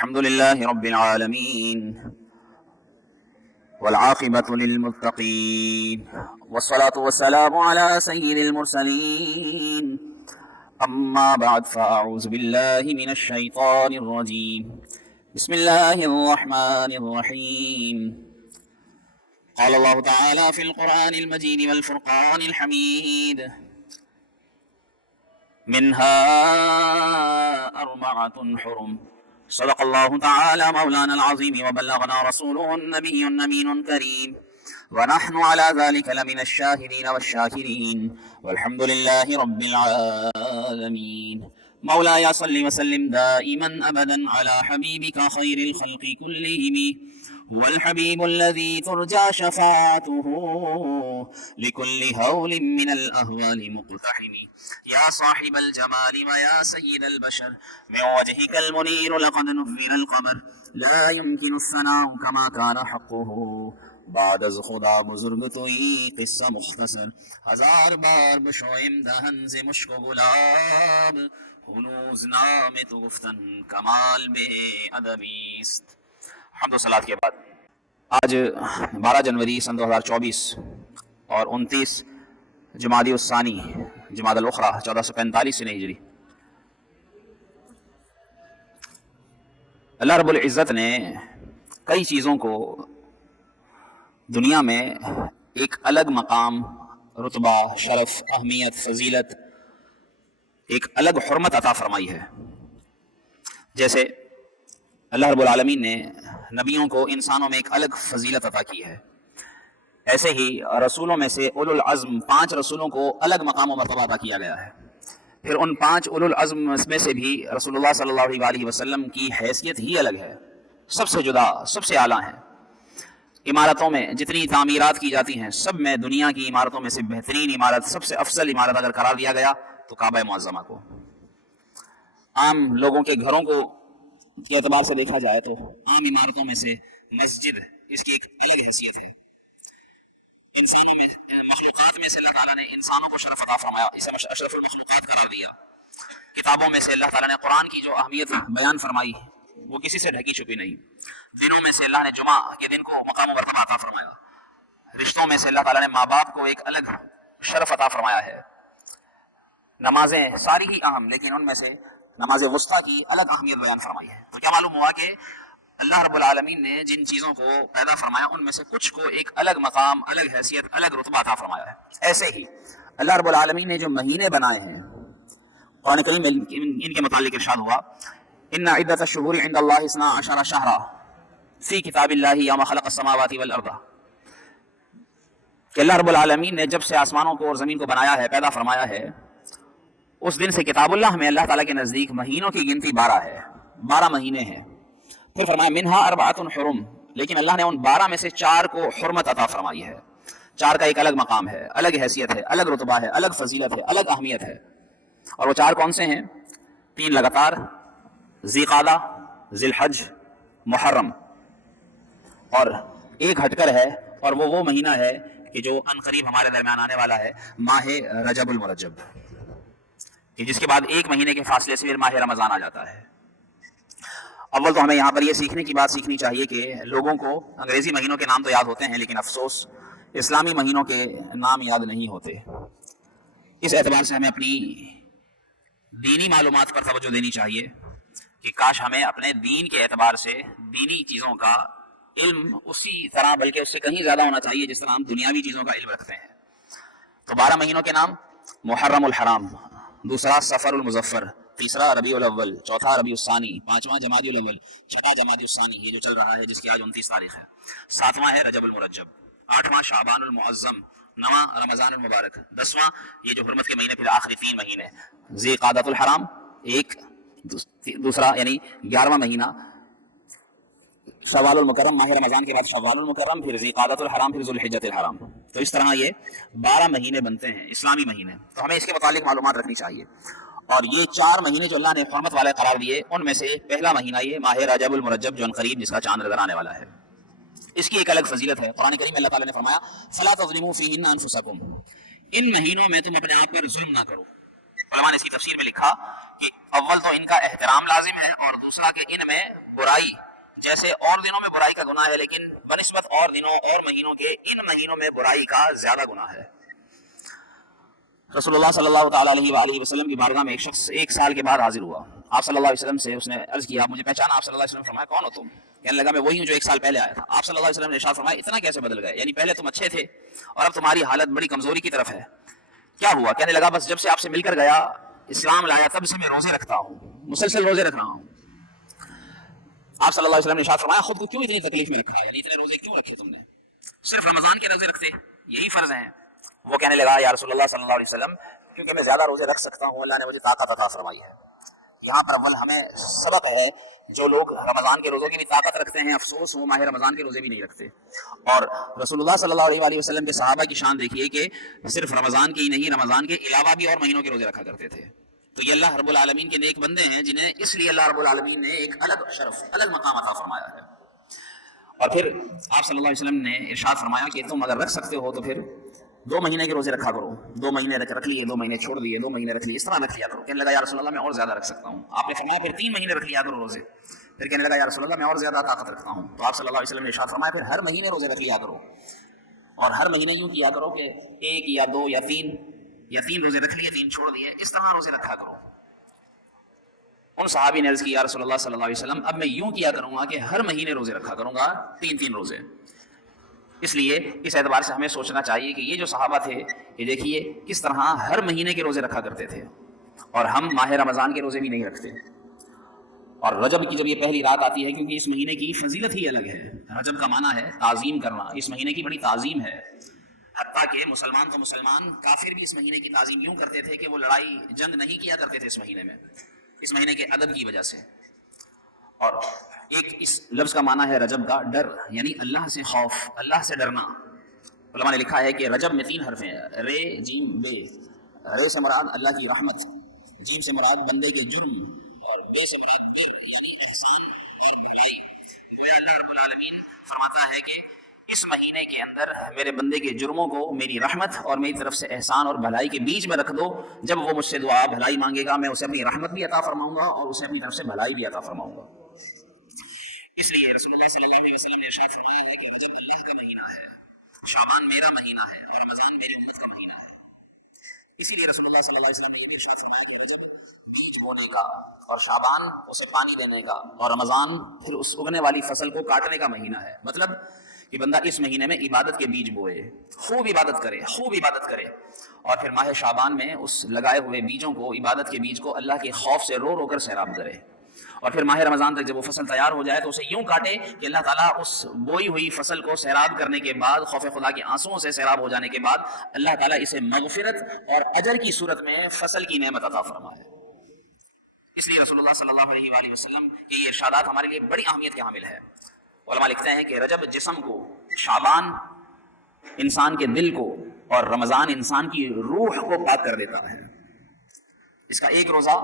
الحمد لله رب العالمين والعاقبة للمتقين والصلاة والسلام على سيد المرسلين أما بعد فأعوذ بالله من الشيطان الرجيم بسم الله الرحمن الرحيم قال الله تعالى في القرآن المجيد والفرقان الحميد منها أربعة حرم صدق الله تعالى مولانا العظيم وبلغنا رسوله النبي الأمين الكريم ونحن على ذلك لمن الشاهدين والشاكرين والحمد لله رب العالمين مولاي صل وسلم دائما أبدا على حبيبك خير الخلق كلهم هو الحبيب الذي ترجى شفاعته لكل هول من الأهوال مقتحم يا صاحب الجمال ويا سيد البشر من وجهك المنير لقد نفر القمر لا يمكن الثناء كما كان حقه بعد از خدا بزرگ توئی قصہ مختصر ہزار بار بشوئم دہن سے مشک و گلاب ہنوز نام تو گفتن کمال بے ادبی است. حمد و صلات کے بعد آج 12 جنوری سن 2024 اور 29 جمادی الثانی جمادی الاخری 1445 سے ہجری اللہ رب العزت نے کئی چیزوں کو دنیا میں ایک الگ مقام، رتبہ، شرف، اہمیت، فضیلت، ایک الگ حرمت عطا فرمائی ہے. جیسے اللہ رب العالمین نے نبیوں کو انسانوں میں ایک الگ فضیلت عطا کی ہے، ایسے ہی رسولوں میں سے اولو العزم 5 رسولوں کو الگ مقام و مرتبہ عطا کیا گیا ہے. پھر ان 5 اولو العزم میں سے بھی رسول اللہ صلی اللہ علیہ وسلم کی حیثیت ہی الگ ہے، سب سے جدا، سب سے اعلیٰ ہیں. عمارتوں میں جتنی تعمیرات کی جاتی ہیں سب میں دنیا کی عمارتوں میں سے بہترین عمارت، سب سے افضل عمارت اگر قرار دیا گیا تو کعبہ معظمہ کو. عام لوگوں کے گھروں کو کے اعتبار سے دیکھا جائے تو عام عمارتوں میں سے مسجد اس کی ایک الگ حیثیت ہے. انسانوں میں، مخلوقات میں سے اللہ تعالیٰ نے انسانوں کو شرف عطا فرمایا، اسے اشرف المخلوقات قرار دیا. کتابوں میں سے اللہ تعالیٰ نے قرآن کی جو اہمیت بیان فرمائی وہ کسی سے ڈھکی چھپی نہیں. دنوں میں سے اللہ نے جمعہ کے دن کو مقام و مرتبہ عطا فرمایا. رشتوں میں سے اللہ تعالیٰ نے ماں باپ کو ایک الگ شرف عطا فرمایا ہے. نمازیں ساری ہی اہم، لیکن ان میں سے نماز وسطیٰ کی الگ اہمیت بیان فرمائی ہے. تو کیا معلوم ہوا کہ اللہ رب العالمین نے جن چیزوں کو پیدا فرمایا ان میں سے کچھ کو ایک الگ مقام، الگ حیثیت، الگ رتبہ عطا فرمایا ہے. ایسے ہی اللہ رب العالمین نے جو مہینے بنائے ہیں، قرآن کریم میں ان کے متعلق ارشاد ہوا ان عدۃ الشہور عند اللہ 12 شہرا فی کتاب اللہ یوم خلق السماوات والارض، کہ اللہ رب العالمین نے جب سے آسمانوں کو اور زمین کو بنایا ہے، پیدا فرمایا ہے، اس دن سے کتاب اللہ میں اللہ تعالیٰ کے نزدیک مہینوں کی گنتی 12 ہے، 12 مہینے ہیں. پھر فرمایا منہا اربعۃ حرم، لیکن اللہ نے ان 12 میں سے 4 کو حرمت عطا فرمائی ہے. 4 کا ایک الگ مقام ہے، الگ حیثیت ہے، الگ رتبہ ہے، الگ فضیلت ہے، الگ اہمیت ہے. اور وہ 4 کون سے ہیں؟ 3 لگاتار، ذی قعدہ، ذی الحج، محرم، اور ایک ہٹ کر ہے، اور وہ مہینہ ہے کہ جو ان قریب ہمارے درمیان آنے والا ہے، ماہ رجب المرجب، کہ جس کے بعد ایک مہینے کے فاصلے سے پھر ماہ رمضان آ جاتا ہے. اول تو ہمیں یہاں پر یہ سیکھنے کی بات سیکھنی چاہیے کہ لوگوں کو انگریزی مہینوں کے نام تو یاد ہوتے ہیں، لیکن افسوس اسلامی مہینوں کے نام یاد نہیں ہوتے. اس اعتبار سے ہمیں اپنی دینی معلومات پر توجہ دینی چاہیے کہ کاش ہمیں اپنے دین کے اعتبار سے دینی چیزوں کا علم اسی طرح، بلکہ اس سے کہیں زیادہ ہونا چاہیے جس طرح ہم دنیاوی چیزوں کا علم رکھتے ہیں. تو 12 مہینوں کے نام: محرم الحرام، دوسرا صفر المظفر، تیسرا ربیع الاول، چوتھا ربیع الثانی، پانچواں جمادی الاول، چھٹا جمادی الثانی یہ جو چل رہا ہے جس کی آج 29 تاریخ ہے، ساتواں ہے رجب المرجب، آٹھواں شعبان المعظم، نواں رمضان المبارک، 10واں یہ جو حرمت کے مہینے پھر آخری 3 مہینے، ذی قعدۃ الحرام، ایک دوسرا یعنی 11واں مہینہ، شوال المکرم، ماہ رمضان کے بعد شوال المکرم، پھر ذی قعدۃ الحرام، پھر ذو الحجۃ الحرام. تو اس طرح یہ 12 مہینے بنتے ہیں اسلامی مہینے. تو ہمیں اس کے متعلق معلومات رکھنی چاہیے. اور یہ 4 مہینے جو اللہ نے حرمت والے قرار دیے ان میں سے پہلا مہینہ یہ ماہ رجب المرجب جو عنقریب جس کا چاند نظر آنے والا ہے، اس کی ایک الگ فضیلت ہے. قرآن کریم میں اللہ تعالیٰ نے فرمایا فَلَا تَظْلِمُوا فِيهِنَّ أَنفُسَكُمْ، ان مہینوں میں تم اپنے آپ پر ظلم نہ کرو. علماء نے اس کی تفسیر میں لکھا کہ اول تو ان کا احترام لازم ہے، اور دوسرا کہ ان میں برائی جیسے اور دنوں میں برائی کا گناہ ہے، لیکن بنسبت اور دنوں اور مہینوں کے ان مہینوں میں برائی کا زیادہ گناہ ہے۔ رسول اللہ صلی اللہ تعالیٰ علیہ وآلہ وسلم کی بارگاہ میں ایک شخص 1 سال کے بعد حاضر ہوا۔ آپ صلی اللہ علیہ وسلم سے اس نے عرض کیا، آپ مجھے پہچانا؟ آپ صلی اللہ علیہ وسلم فرمایا، کون ہو تم؟ کہنے لگا، میں وہی ہوں جو 1 سال پہلے آیا تھا۔ آپ صلی اللہ علیہ وسلم نے ارشاد فرمایا، اتنا کیسے بدل گئے؟ یعنی پہلے تم اچھے تھے اور اب تمہاری حالت بڑی کمزوری کی طرف ہے، کیا ہوا؟ کہنے لگا، بس جب سے آپ سے مل کر گیا، اسلام لایا، تب سے میں روزے رکھتا ہوں، مسلسل روزے رکھ رہا ہوں۔ آپ صلی اللہ علیہ وسلم نے ارشاد فرمایا، خود کو کیوں اتنی تکلیف میں رکھا ہے؟ یعنی اتنے روزے کیوں رکھے تم نے؟ صرف رمضان کے روزے رکھتے، یہی فرض ہیں۔ وہ کہنے لگا، یا رسول اللہ صلی اللہ علیہ وسلم، کیونکہ میں زیادہ روزے رکھ سکتا ہوں، اللہ نے مجھے طاقت عطا فرمائی ہے۔ یہاں پر اول ہمیں سبق ہے، جو لوگ رمضان کے روزوں کی بھی طاقت رکھتے ہیں، افسوس وہ ماہ رمضان کے روزے بھی نہیں رکھتے۔ اور رسول اللہ صلی اللہ علیہ وآلہ وسلم کے صحابہ کی شان دیکھیے کہ صرف رمضان کے ہی نہیں، رمضان کے علاوہ بھی اور مہینوں کے روزے رکھا کرتے تھے۔ تو یہ اللہ رب العالمین کے نیک بندے ہیں، جنہیں اس لیے اللہ رب العالمین نے ایک الگ شرف، الگ مقام عطا فرمایا ہے۔ اور پھر آپ صلی اللہ علیہ وسلم نے ارشاد فرمایا کہ تم اگر رکھ سکتے ہو تو پھر 2 مہینے کے روزے رکھا کرو، 2 مہینے رکھ لیے، 2 مہینے چھوڑ دیے، 2 مہینے رکھ لیے، اس طرح رکھ لیا کرو۔ کہنے لگا، یا رسول اللہ میں اور زیادہ رکھ سکتا ہوں۔ آپ نے فرمایا پھر 3 مہینے رکھ لیا کرو روزے۔ پھر کہنے لگا، یا رسول اللہ میں اور زیادہ طاقت رکھتا ہوں۔ تو آپ صلی اللہ علیہ وسلم نے ارشاد فرمایا پھر ہر مہینے روزے رکھ لیا کرو، اور ہر مہینے یوں کیا کرو کہ 1 یا 2 یا 3 روزے رکھ لیے، 3 چھوڑ دیے، اس طرح روزے رکھا کرو۔ ان صحابی نے عرض کی، یا رسول اللہ صلی اللہ علیہ وسلم اب میں یوں کیا کروں گا کہ ہر مہینے روزے رکھا کروں گا، 3 روزے۔ اس لیے اس اعتبار سے ہمیں سوچنا چاہیے کہ یہ جو صحابہ تھے، یہ دیکھیے کس طرح ہر مہینے کے روزے رکھا کرتے تھے، اور ہم ماہ رمضان کے روزے بھی نہیں رکھتے۔ اور رجب کی جب یہ پہلی رات آتی ہے، کیونکہ اس مہینے کی فضیلت ہی الگ ہے، رجب کا معنی ہے تعظیم کرنا، اس مہینے کی بڑی تعظیم ہے۔ حتیٰ کہ مسلمان تو مسلمان، کافر بھی اس مہینے کی تعظیم یوں کرتے تھے کہ وہ لڑائی جنگ نہیں کیا کرتے تھے اس مہینے میں، اس مہینے کے ادب کی وجہ سے۔ اور ایک اس لفظ کا معنی ہے رجب کا ڈر، یعنی اللہ سے خوف، اللہ سے ڈرنا۔ علماء نے لکھا ہے کہ رجب میں 3 حرف ہیں، رے جیم بے۔ رے سے مراد اللہ کی رحمت، جیم سے مراد بندے کے جرم، اور بے سے مراد بر، یعنی احسان اور بھلائی۔ تو اللہ رب العالمین فرماتا ہے کہ اس مہینے کے اندر میرے بندے کے جرموں کو میری رحمت اور میری طرف سے احسان اور بھلائی کے بیچ میں رکھ دو۔ جب وہ مجھ سے دعا بھلائی مانگے گا، میں اسے اپنی رحمت بھی عطا فرماؤں گا اور اسے اپنی طرف سے بھلائی بھی عطا فرماؤں گا۔ اس لیے رسول اللہ صلی اللہ علیہ وسلم نے ارشاد فرمایا ہے کہ رجب اللہ کا مہینہ ہے، شعبان میرا مہینہ ہے، اور رمضان میری امت کا مہینہ ہے۔ اسی لیے رسول اللہ صلی اللہ علیہ وسلم نے یہ بھی ارشاد فرمایا کہ رجب بیج بونے کا، اور شعبان اسے پانی دینے کا، اور رمضان پھر اس اگنے والی فصل کو کاٹنے کا مہینہ ہے۔ مطلب کہ بندہ اس مہینے میں عبادت کے بیج بوئے، خوب عبادت کرے، خوب عبادت کرے، اور پھر ماہ شعبان میں اس لگائے ہوئے بیجوں کو، عبادت کے بیج کو اللہ کے خوف سے رو رو کر سیراب کرے، اور پھر ماہ رمضان تک جب وہ فصل تیار ہو جائے تو اسے یوں کاٹے کہ اللہ تعالیٰ اس بوئی ہوئی فصل کو سیراب کرنے کے بعد، خوف خدا کے آنسوؤں سے سیراب ہو جانے کے بعد، اللہ تعالیٰ اسے مغفرت اور اجر کی صورت میں فصل کی نعمت عطا فرمائے۔ اس لیے رسول اللہ صلی اللہ علیہ وآلہ وسلم کے یہ ارشادات ہمارے لیے بڑی اہمیت کے حامل ہے۔ علماء لکھتے ہیں کہ رجب جسم کو، شعبان انسان کے دل کو، اور رمضان انسان کی روح کو پاک کر دیتا ہے۔ اس کا ایک روزہ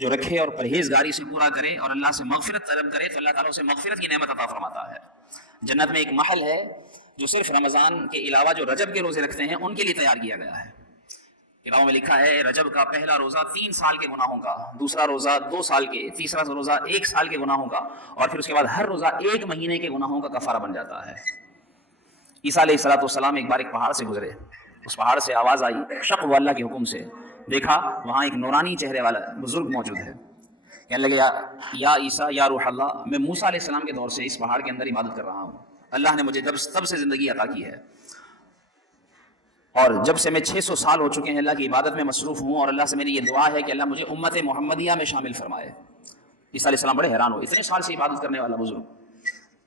جو رکھے اور پرہیزگاری سے پورا کرے اور اللہ سے مغفرت طلب کرے تو اللہ تعالیٰ اسے مغفرت کی نعمت عطا فرماتا ہے۔ جنت میں ایک محل ہے جو صرف رمضان کے علاوہ جو رجب کے روزے رکھتے ہیں ان کے لیے تیار کیا گیا ہے۔ کتابوں میں لکھا ہے رجب کا پہلا روزہ 3 سال کے گناہوں کا، دوسرا روزہ 2 سال کے، تیسرا روزہ 1 سال کے گناہوں کا، اور پھر اس کے بعد ہر روزہ 1 مہینے کے گناہوں کا کفارہ بن جاتا ہے۔ عیسیٰ علیہ السلام ایک بار ایک پہاڑ سے گزرے، اس پہاڑ سے آواز آئی، شق و اللہ کے حکم سے، دیکھا وہاں ایک نورانی چہرے والا بزرگ موجود ہے۔ کہنے لگے، یا عیسیٰ یا روح اللہ، میں موسیٰ علیہ السلام کے دور سے اس پہاڑ کے اندر عبادت کر رہا ہوں، اللہ نے مجھے تب سے زندگی عطا کی ہے، اور جب سے میں 600 سال ہو چکے ہیں اللہ کی عبادت میں مصروف ہوں، اور اللہ سے میری یہ دعا ہے کہ اللہ مجھے امت محمدیہ میں شامل فرمائے۔ عیسیٰ علیہ السلام بڑے حیران ہو، اتنے سال سے عبادت کرنے والا بزرگ،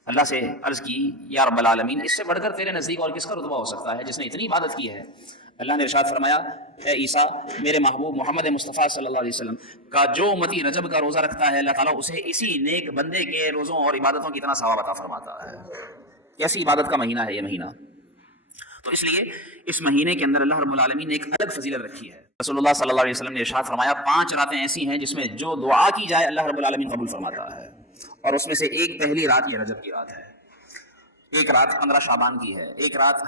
اللہ سے عرض کی، یا رب العالمین، اس سے بڑھ کر تیرے نزدیک اور کس کا رتبہ ہو سکتا ہے جس نے اتنی عبادت کی ہے؟ اللہ نے ارشاد فرمایا، اے عیسیٰ، میرے محبوب محمد مصطفیٰ صلی اللہ علیہ وسلم کا جو امتی رجب کا روزہ رکھتا ہے، اللہ تعالیٰ اسے اسی نیک بندے کے روزوں اور عبادتوں کی اتنا ثواب عطا فرماتا ہے۔ کیسی عبادت کا مہینہ ہے یہ مہینہ! تو اس لیے اس مہینے کے اندر اللہ رب العالمین نے ایک الگ فضیلت رکھی ہے۔ رسول اللہ صلی اللہ علیہ وسلم نے ارشاد فرمایا، 5 راتیں ایسی ہیں جس میں جو دعا کی جائے اللہ رب العالمین قبول فرماتا ہے، اور اس میں سے ایک پہلی رات یہ رجب کی رات ہے، ایک رات 15 شعبان کی ہے، ایک رات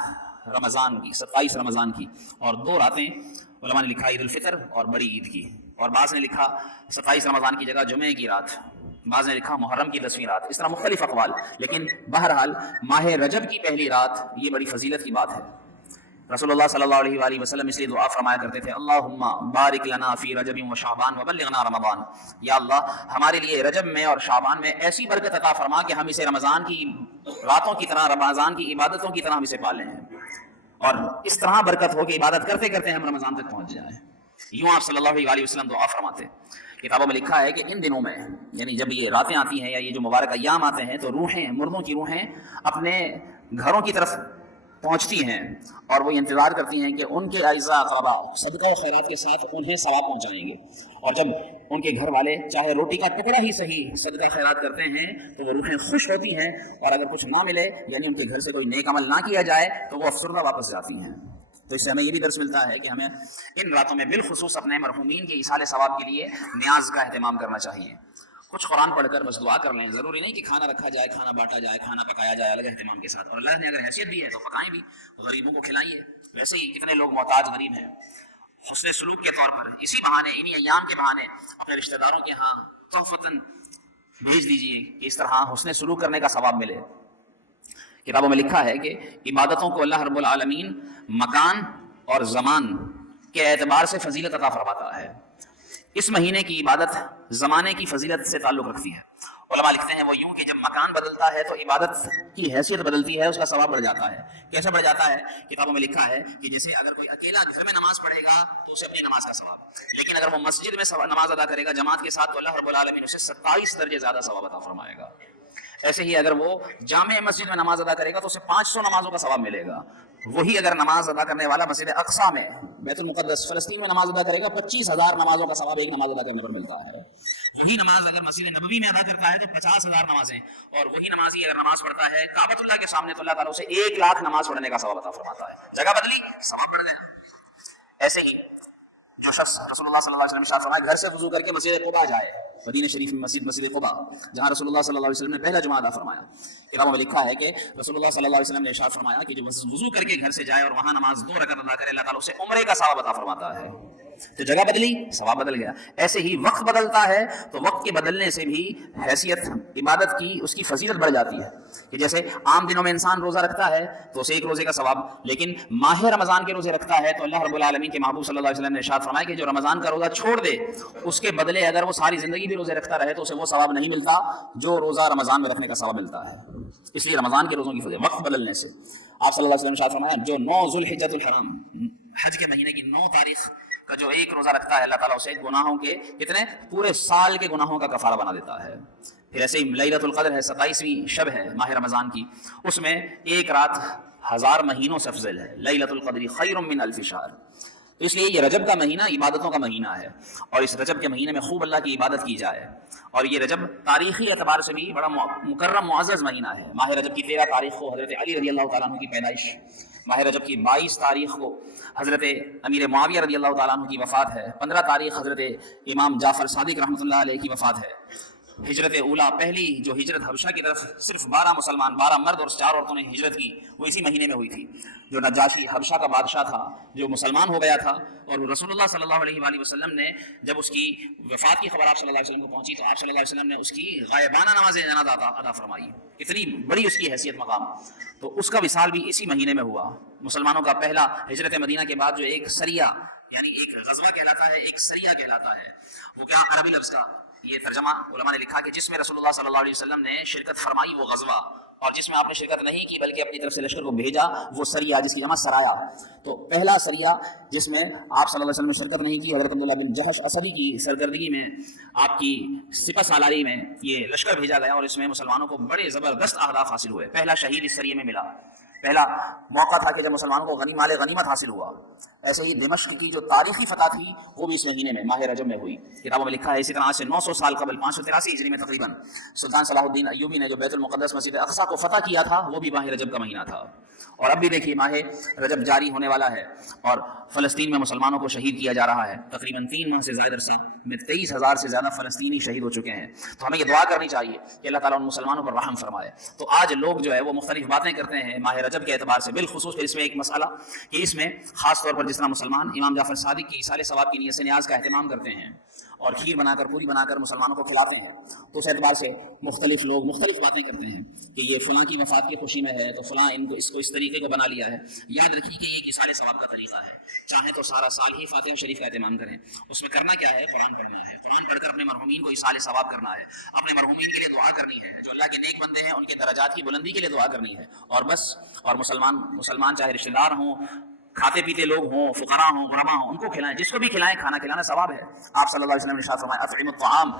رمضان کی 27 رمضان کی، اور 2 راتیں علماء نے لکھا عید الفطر اور بڑی عید کی، اور بعض نے لکھا 27 رمضان کی جگہ جمعے کی رات، بعض نے لکھا محرم کی 10ویں رات، اس طرح مختلف اقوال، لیکن بہرحال ماہ رجب کی پہلی رات یہ بڑی فضیلت کی بات ہے۔ رسول اللہ صلی اللہ علیہ وآلہ وسلم اس لیے دعا فرمایا کرتے تھے، اللہم بارک لنا فی رجب و شعبان وبلغنا رمضان، یا اللہ ہمارے لیے رجب میں اور شعبان میں ایسی برکت عطا فرما کہ ہم اسے رمضان کی راتوں کی طرح، رمضان کی عبادتوں کی طرح ہم اسے پالیں اور اس طرح برکت ہو کہ عبادت کرتے کرتے ہم رمضان تک پہنچ جائیں۔ یوں آپ صلی اللہ علیہ وآلہ وسلم دعا فرماتے۔ کتابوں میں لکھا ہے کہ ان دنوں میں، یعنی جب یہ راتیں آتی ہیں یا یہ جو مبارک ایام آتے ہیں، تو روحیں، مردوں کی روحیں اپنے گھروں کی طرف پہنچتی ہیں اور وہ انتظار کرتی ہیں کہ ان کے اعزاء اقربا صدقہ و خیرات کے ساتھ انہیں ثواب پہنچائیں گے، اور جب ان کے گھر والے چاہے روٹی کا ٹکڑا ہی صحیح صدقہ خیرات کرتے ہیں تو وہ روحیں خوش ہوتی ہیں، اور اگر کچھ نہ ملے، یعنی ان کے گھر سے کوئی نیک عمل نہ کیا جائے، تو وہ افسردہ واپس جاتی ہیں۔ تو اس سے ہمیں یہ بھی درس ملتا ہے کہ ہمیں ان راتوں میں بالخصوص اپنے مرحومین کے ایصال ثواب کے لیے نیاز کا اہتمام کرنا چاہیے۔ کچھ قرآن پڑھ کر بس دعا کر لیں، ضروری نہیں کہ کھانا رکھا جائے، کھانا بانٹا جائے، کھانا پکایا جائے الگ اہتمام کے ساتھ، اور اللہ نے اگر حیثیت دی ہے تو پکائیں بھی، غریبوں کو کھلائیے۔ ویسے ہی کتنے لوگ محتاج غریب ہیں، حسن سلوک کے طور پر اسی بہانے، انہی ایام کے بہانے اپنے رشتہ داروں کے ہاں تحفتاً بھیج دیجیے کہ اس طرح حسن سلوک کرنے کا ثواب ملے۔ کتابوں میں لکھا ہے کہ عبادتوں کو اللہ رب العالمین مکان اور زمان کے اعتبار سے فضیلت عطا فرماتا ہے۔ اس مہینے کی عبادت زمانے کی فضیلت سے تعلق رکھتی ہے۔ علماء لکھتے ہیں وہ یوں کہ جب مکان بدلتا ہے تو عبادت کی حیثیت بدلتی ہے، اس کا ثواب بڑھ جاتا ہے۔ کیسے بڑھ جاتا ہے؟ کتابوں میں لکھا ہے کہ جیسے اگر کوئی اکیلا گھر میں نماز پڑھے گا تو اسے اپنی نماز کا ثواب، لیکن اگر وہ مسجد میں نماز ادا کرے گا جماعت کے ساتھ تو اللہ رب العالمین اسے 27 درجے زیادہ ثواب عطا فرمائے گا۔ ایسے ہی اگر وہ جامع مسجد میں نماز ادا کرے گا تو اسے 500 نمازوں کا ثواب ملے گا۔ وہی اگر نماز ادا کرنے والا مسجد اقصی میں، بیت المقدس فلسطین میں نماز ادا کرے گا، 25,000 نمازوں کا ثواب ایک نماز ادا کرنے پر ملتا ہے۔ وہی نماز اگر مسجد نبوی میں ادا کرتا ہے تو 50,000 نمازیں، اور وہی نمازی اگر نماز پڑھتا ہے کعبۃ اللہ کے سامنے تو اللہ تعالیٰ اسے 1,00,000 نماز پڑھنے کا ثواب عطا فرماتا ہے۔ جگہ بدلی، ثواب بڑھ گیا۔ ایسے ہی جو شخص رسول اللہ صلی اللہ علیہ وسلم نے ارشاد فرمایا گھر سے وضو کر کے مسجد قباء جائے، مدینہ شریف میں مسجد قباء جہاں رسول اللہ صلی اللہ علیہ وسلم نے پہلا جمعہ ادا فرمایا، کتابوں میں لکھا ہے کہ رسول اللہ صلی اللہ علیہ وسلم نے ارشاد فرمایا کہ جو وضو کر کے گھر سے جائے اور وہاں نماز 2 رکعت ادا کرے، اللہ تعالیٰ اسے عمرے کا ثواب عطا فرماتا ہے۔ تو جگہ بدلی، ثواب بدل گیا۔ ایسے ہی وقت بدلتا ہے تو وقت کے بدلنے سے بھی حیثیت عبادت کی، اس کی فضیلت بڑھ جاتی ہے، کہ جیسے عام دنوں میں انسان روزہ رکھتا ہے تو اسے 1 روزے کا ثواب، لیکن ماہ رمضان کے روزے رکھتا ہے تو اللہ رب العالمین کے محبوب صلی اللہ علیہ وسلم نے ارشاد فرمایا کہ جو رمضان کا روزہ چھوڑ دے اس کے بدلے اگر وہ ساری زندگی بھی روزے رکھتا رہے تو اسے وہ ثواب نہیں ملتا جو روزہ رمضان میں رکھنے کا ثواب ملتا ہے۔ اس لیے رمضان کے روزوں کی فضیلت وقت بدلنے سے، آپ صلی اللہ علیہ وسلم نے ارشاد فرمایا جو 9 ذوالحجۃ الحرام، حج کے مہینے کی 9 تاریخ کا جو 1 روزہ رکھتا ہے اللہ تعالیٰ اسے گناہوں کے کتنے پورے سال کے گناہوں کا کفارہ بنا دیتا ہے۔ پھر ایسے ہی لیلۃ القدر ہے، 27ویں شب ہے ماہ رمضان کی، اس میں 1 رات 1000 مہینوں سے افضل ہے۔ لیلۃ القدر خیر من الف شہر۔ اس لیے یہ رجب کا مہینہ عبادتوں کا مہینہ ہے، اور اس رجب کے مہینے میں خوب اللہ کی عبادت کی جائے، اور یہ رجب تاریخی اعتبار سے بھی بڑا مکرم معزز مہینہ ہے۔ ماہ رجب کی 13 تاریخ کو حضرت علی رضی اللہ تعالیٰ عنہ کی پیدائش، ماہ رجب کی 22 تاریخ کو حضرت امیر معاویہ رضی اللہ تعالیٰ عنہ کی وفات ہے، 15 تاریخ حضرت امام جعفر صادق رحمۃ اللہ علیہ کی وفات ہے۔ ہجرت اولا، پہلی جو ہجرت حبشہ کی طرف صرف 12 مسلمان، 12 مرد اور 4 عورتوں نے ہجرت کی، وہ اسی مہینے میں ہوئی تھی۔ جو نجاشی حبشہ کا بادشاہ تھا جو مسلمان ہو گیا تھا، اور رسول اللہ صلی اللہ علیہ وآلہ وسلم نے جب اس کی وفات کی خبر آپ صلی اللہ علیہ وسلم کو پہنچی تو آپ صلی اللہ علیہ وسلم نے اس کی غائبانہ نماز جنازہ ادا فرمائی۔ اتنی بڑی اس کی حیثیت مقام، تو اس کا وصال بھی اسی مہینے میں ہوا۔ مسلمانوں کا پہلا ہجرت مدینہ کے بعد جو ایک سریہ، یعنی ایک غزوہ کہلاتا ہے، ایک سریہ کہلاتا ہے، وہ کیا عربی لفظ کا یہ ترجمہ علماء نے لکھا کہ جس میں رسول اللہ صلی اللہ علیہ وسلم نے شرکت فرمائی وہ غزوہ، اور جس میں آپ نے شرکت نہیں کی بلکہ اپنی طرف سے لشکر کو بھیجا وہ سریہ، جس کی جمع سرایا۔ تو پہلا سریہ جس میں آپ صلی اللہ علیہ وسلم نے شرکت نہیں کی، حضرت عبداللہ بن جہش اسدی کی سرگردگی میں آپ کی سپہ سالاری میں یہ لشکر بھیجا گیا، اور اس میں مسلمانوں کو بڑے زبردست اہداف حاصل ہوئے۔ پہلا شہید اس سریے میں ملا، پہلا موقع تھا کہ جب مسلمانوں کو مال غنیمت حاصل ہوا۔ ایسے ہی دمشق کی جو تاریخی فتح تھی وہ بھی اس مہینے میں ماہ رجب میں ہوئی، کتابوں میں لکھا ہے۔ اسی طرح آج سے 900 سال قبل 583 ہجری میں تقریباً سلطان صلاح الدین ایوبی نے جو بیت المقدس مسجد اقصی کو فتح کیا تھا وہ بھی ماہ رجب کا مہینہ تھا، اور اب بھی دیکھیے ماہ رجب جاری ہونے والا ہے، اور فلسطین میں مسلمانوں کو شہید کیا جا رہا ہے۔ تقریباً 3 ماہ سے زائد عرصہ میں 23,000 سے زیادہ فلسطینی شہید ہو چکے ہیں۔ تو ہمیں یہ دعا کرنی چاہیے کہ اللہ تعالیٰ ان مسلمانوں پر رحم فرمائے۔ تو آج لوگ جو ہے وہ مختلف باتیں کرتے ہیں ماہ رجب کے اعتبار سے، بالخصوص اس میں ایک مسئلہ کہ اس میں خاص طور پر جس طرح مسلمان امام جعفر صادق کی ایصال ثواب کی نیت سے نیاز کا اہتمام کرتے ہیں، اور کھیر بنا کر پوری بنا کر مسلمانوں کو کھلاتے ہیں، تو اس اعتبار سے مختلف لوگ مختلف باتیں کرتے ہیں کہ یہ فلاں کی وفات کی خوشی میں ہے تو فلاں اس کو اس طریقے کو بنا لیا ہے۔ یاد رکھیے کہ یہ ایک ایصال ثواب کا طریقہ ہے، چاہیں تو سارا سال ہی فاتحہ شریف کا اہتمام کریں، اس میں کرنا کیا ہے، قرآن پڑھنا ہے، قرآن پڑھ کر اپنے مرحومین کو ایصال ثواب کرنا ہے، اپنے مرحومین کے لیے دعا کرنی ہے، جو اللہ کے نیک بندے ہیں ان کے درجات کی بلندی کے لیے دعا کرنی ہے، اور بس۔ اور مسلمان چاہے رشتہ دار ہوں، کھاتے پیتے لوگ ہوں، فقراء ہوں، غربا ہوں، ان کو کھلائیں، جس کو بھی کھلائیں، کھانا کھلانا ثواب ہے۔ آپ صلی اللہ علیہ وسلم نے ارشاد فرمایا اطعموا الطعام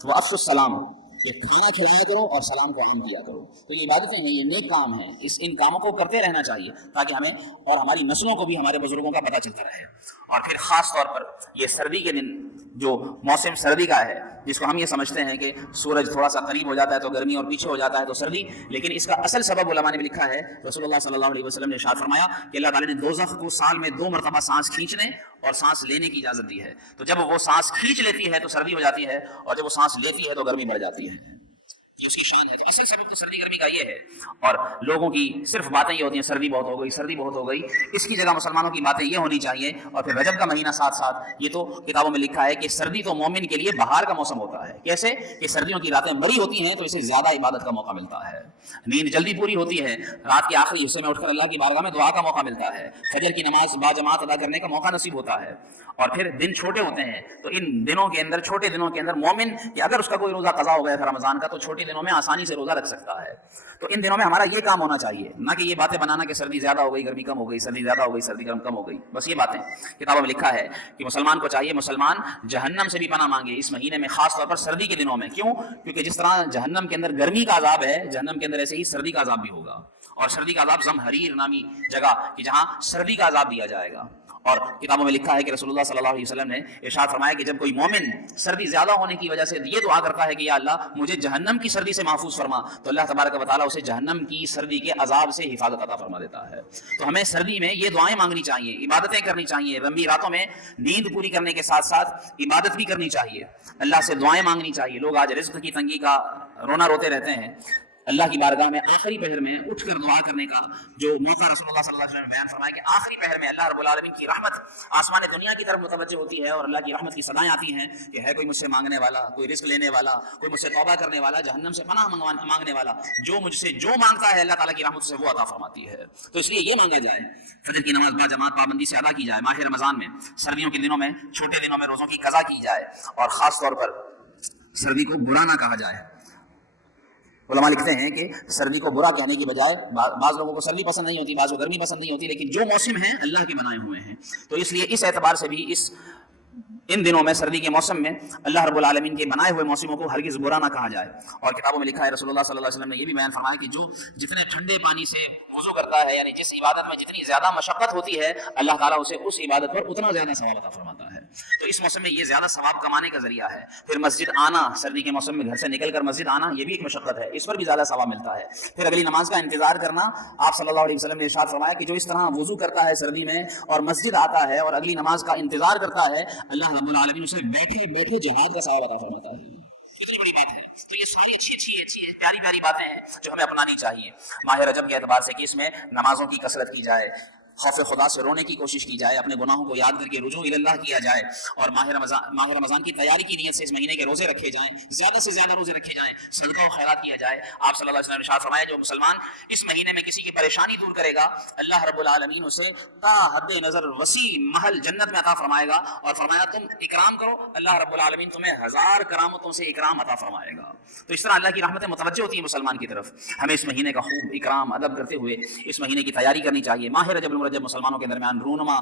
وافشوا السلام، کہ کھانا کھلایا کرو اور سلام کو عام کیا کرو۔ تو یہ عبادتیں ہیں، یہ نیک کام ہیں، ان کاموں کو کرتے رہنا چاہیے تاکہ ہمیں اور ہماری نسلوں کو بھی ہمارے بزرگوں کا پتہ چلتا رہے۔ اور پھر خاص طور پر یہ سردی کے دن، جو موسم سردی کا ہے، جس کو ہم یہ سمجھتے ہیں کہ سورج تھوڑا سا قریب ہو جاتا ہے تو گرمی اور پیچھے ہو جاتا ہے تو سردی، لیکن اس کا اصل سبب علماء نے بھی لکھا ہے۔ رسول اللہ صلی اللہ علیہ وسلم نے ارشاد فرمایا کہ اللہ تعالیٰ نے دوزخ کو سال میں 2 مرتبہ سانس کھینچنے اور سانس لینے کی اجازت دی ہے، تو جب وہ سانس کھینچ لیتی ہے تو سردی ہو جاتی ہے، اور جب وہ سانس لیتی ہے تو گرمی بڑھ جاتی ہے، یہ اس کی شان ہے۔ تو اصل سبب تو سردی گرمی کا یہ ہے، اور لوگوں کی صرف باتیں یہ ہوتی ہیں سردی بہت ہو گئی، سردی بہت ہو گئی، اس کی جگہ مسلمانوں کی باتیں یہ ہونی چاہیے۔ اور پھر رجب کا مہینہ ساتھ ساتھ، یہ تو کتابوں میں لکھا ہے کہ سردی تو مومن کے لیے بہار کا موسم ہوتا ہے۔ کیسے کہ سردیوں کی راتیں بڑی ہوتی ہیں تو اسے زیادہ عبادت کا موقع ملتا ہے، نیند جلدی پوری ہوتی ہے، رات کے آخری حصے میں اٹھ کر اللہ کی بارگاہ میں دعا کا موقع ملتا ہے، فجر کی نماز باجماعت ادا کرنے کا موقع نصیب ہوتا ہے، اور پھر دن چھوٹے ہوتے ہیں، تو ان دنوں کے اندر، چھوٹے دنوں کے اندر مومن کہ اگر اس کا کوئی روزہ قضا ہو گیا تھا رمضان کا، تو چھوٹے دنوں میں آسانی سے روزہ رکھ سکتا ہے۔ تو ان دنوں میں ہمارا یہ کام ہونا چاہیے، نہ کہ یہ باتیں بنانا کہ سردی زیادہ ہو گئی، گرمی کم ہو گئی، سردی زیادہ ہو گئی، سردی کم ہو گئی، بس یہ باتیں۔ کتابوں میں لکھا ہے کہ مسلمان کو چاہیے مسلمان جہنم سے بھی پناہ مانگے اس مہینے میں، خاص طور پر سردی کے دنوں میں۔ کیوں؟ کیونکہ جس طرح جہنم کے اندر گرمی کا عذاب ہے، جہنم کے اندر ایسے ہی سردی کا عذاب بھی ہوگا، اور سردی کا عذاب زمہریر نامی جگہ کہ جہاں سردی کا عذاب دیا جائے گا۔ اور کتابوں میں لکھا ہے کہ رسول اللہ صلی اللہ علیہ وسلم نے ارشاد فرمایا کہ جب کوئی مومن سردی زیادہ ہونے کی وجہ سے یہ دعا کرتا ہے کہ یا اللہ مجھے جہنم کی سردی سے محفوظ فرما، تو اللہ تبارک و تعالیٰ اسے جہنم کی سردی کے عذاب سے حفاظت عطا فرما دیتا ہے۔ تو ہمیں سردی میں یہ دعائیں مانگنی چاہیے، عبادتیں کرنی چاہیے، لمبی راتوں میں نیند پوری کرنے کے ساتھ ساتھ عبادت بھی کرنی چاہیے، اللہ سے دعائیں مانگنی چاہیے۔ لوگ آج رزق کی تنگی کا رونا روتے رہتے ہیں، اللہ کی بارگاہ میں آخری پہر میں اٹھ کر دعا کرنے کا جو موقع رسول اللہ صلی اللہ علیہ وسلم نے بیان فرمایا کہ آخری پہر میں اللہ رب العالمین کی رحمت آسمان دنیا کی طرف متوجہ ہوتی ہے، اور اللہ کی رحمت کی صدائیں آتی ہیں کہ ہے کوئی مجھ سے مانگنے والا، کوئی رزق لینے والا، کوئی مجھ سے توبہ کرنے والا، جہنم سے پناہ مانگنے والا، جو مجھ سے جو مانگتا ہے اللہ تعالیٰ کی رحمت سے وہ عطا فرماتی ہے۔ تو اس لیے یہ مانگا جائے، فجر کی نماز با جماعت پابندی سے ادا کی جائے، ماہ رمضان میں، سردیوں کے دنوں میں، چھوٹے دنوں میں روزوں کی قضا کی جائے، اور خاص طور پر سردی کو برا نہ کہا جائے۔ علماء لکھتے ہیں کہ سردی کو برا کہنے کی بجائے، بعض لوگوں کو سردی پسند نہیں ہوتی، بعض کو گرمی پسند نہیں ہوتی، لیکن جو موسم ہیں اللہ کے بنائے ہوئے ہیں، تو اس لیے اس اعتبار سے بھی ان دنوں میں، سردی کے موسم میں، اللہ رب العالمین کے بنائے ہوئے موسموں کو ہرگز برا نہ کہا جائے۔ اور کتابوں میں لکھا ہے، رسول اللہ صلی اللہ علیہ وسلم نے یہ بھی بیان فرمایا کہ جو جتنے ٹھنڈے پانی سے وضو کرتا ہے، یعنی جس عبادت میں جتنی زیادہ مشقت ہوتی ہے، اللہ تعالیٰ اسے اس عبادت پر اتنا زیادہ ثواب عطا فرماتا ہے۔ تو اس موسم میں یہ زیادہ ثواب کمانے کا ذریعہ ہے۔ پھر مسجد آنا، سردی کے موسم میں گھر سے نکل کر مسجد آنا، یہ بھی ایک مشقت ہے، اس پر بھی زیادہ ثواب ملتا ہے۔ پھر اگلی نماز کا انتظار کرنا، آپ صلی اللہ علیہ وسلم نے ارشاد فرمایا کہ جو اس طرح وضو کرتا ہے سردی میں اور مسجد آتا ہے اور اگلی نماز کا انتظار کرتا ہے، اللہ رب العالمین اسے بیٹھے بیٹھے جہاد کا ثواب عطا فرماتا ہے۔ کتنی بڑی بات ہے! تو یہ ساری اچھی پیاری باتیں ہیں جو ہمیں اپنانی چاہیے ماہ رجب کے اعتبار سے، کہ اس میں نمازوں کی کثرت کی جائے، خوف خدا سے رونے کی کوشش کی جائے، اپنے گناہوں کو یاد کر کے رجوع الی اللہ کیا جائے، اور ماہ رمضان کی تیاری کی نیت سے اس مہینے کے روزے رکھے جائیں، زیادہ سے زیادہ روزے رکھے جائیں، صدقہ و خیرات کیا جائے۔ آپ صلی اللہ علیہ وسلم نے ارشاد فرمایا جو مسلمان اس مہینے میں کسی کی پریشانی دور کرے گا، اللہ رب العالمین اسے تا حد نظر وسیع محل جنت میں عطا فرمائے گا، اور فرمایا تم اکرام کرو، اللہ رب العالمین تمہیں 1000 کرامتوں سے اکرام عطا فرمائے گا۔ تو اس طرح اللہ کی رحمتیں متوجہ ہوتی ہیں مسلمان کی طرف۔ ہمیں اس مہینے کا خوب اکرام ادب کرتے ہوئے اس مہینے کی تیاری کرنی چاہیے۔ ماہ رجب المرجب مسلمانوں کے درمیان رونما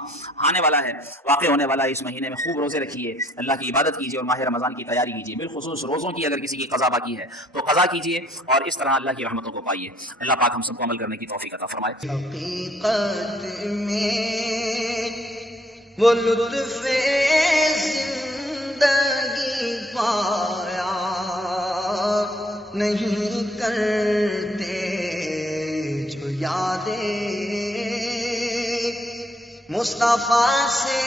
آنے والا ہے، واقع ہونے والا ہے۔ اس مہینے میں خوب روزے رکھیے، اللہ کی عبادت کیجیے، اور ماہ رمضان کی تیاری کیجیے۔ بالخصوص روزوں کی اگر کسی کی قضا باقی ہے تو قضا کیجیے، اور اس طرح اللہ کی رحمتوں کو پائیے۔ اللہ پاک ہم سب کو عمل کرنے کی توفیق عطا فرمائے۔ حقیقت میں وہ لطف زندگی پایا نہیں کرتے جو یادیں مصطفیٰ سے